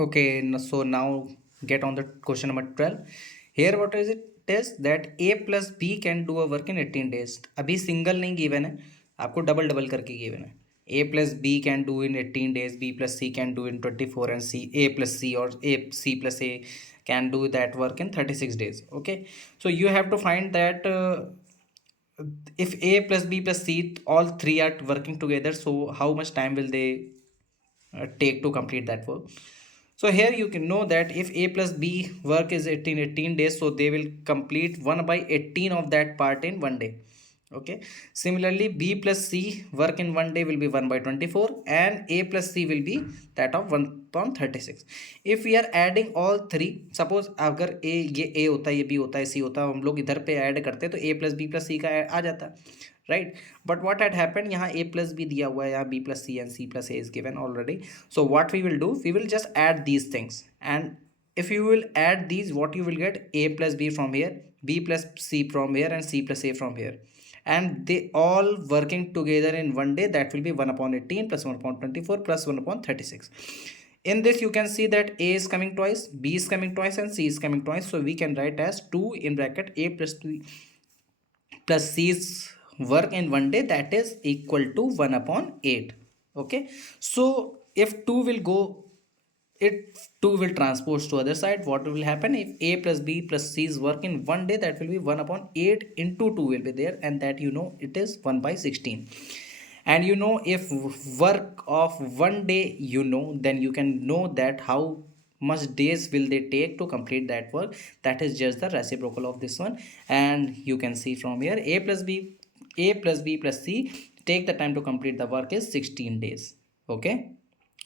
Okay, so now get on the question number 12. Here what is it is that A plus B can do a work in 18 days. अभी single नहीं given है, आपको double double करके given है. A plus B can do in 18 days, B plus C can do in 24, and C A plus C or A C plus A can do that work in 36 days. Okay, so you have to find that if A plus B plus C all three are working together, so how much time will they take to complete that work? So here you can know that if A plus B work is 18 days, so they will complete 1 by 18 of that part in one day. Okay, similarly B plus C work in one day will be 1 by 24, and A plus C will be that of 1 upon 36. If we are adding all three, suppose अगर ये A होता है, ये B होता है, C होता है, हम लोग इधर पे ऐड करते तो A plus B plus C का आ जाता, right? But what had happened, यहाँ A plus B दिया हुआ है, यहाँ B plus C and C plus A is given already. So what we will do, we will just add these things, and if you will add these, what you will get, A plus B from here, B plus C from here, and C plus A from here, and they all working together in one day. That will be 1 upon 18 plus 1 upon 24 plus 1 upon 36. In this you can see that A is coming twice, B is coming twice, and C is coming twice, so we can write as 2 in bracket A plus 2 plus C's work in one day, that is equal to 1 upon 8. Okay, so if 2 will go, it 2 will transpose to other side, what will happen, if A plus B plus C's work in one day, that will be 1 upon 8 into 2 will be there, and that you know it is 1 by 16. And you know, if work of one day you know, then you can know that how much days will they take to complete that work. That is just the reciprocal of this one, and you can see from here A plus B plus C take the time to complete the work is 16 days. Okay,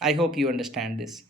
I hope you understand this.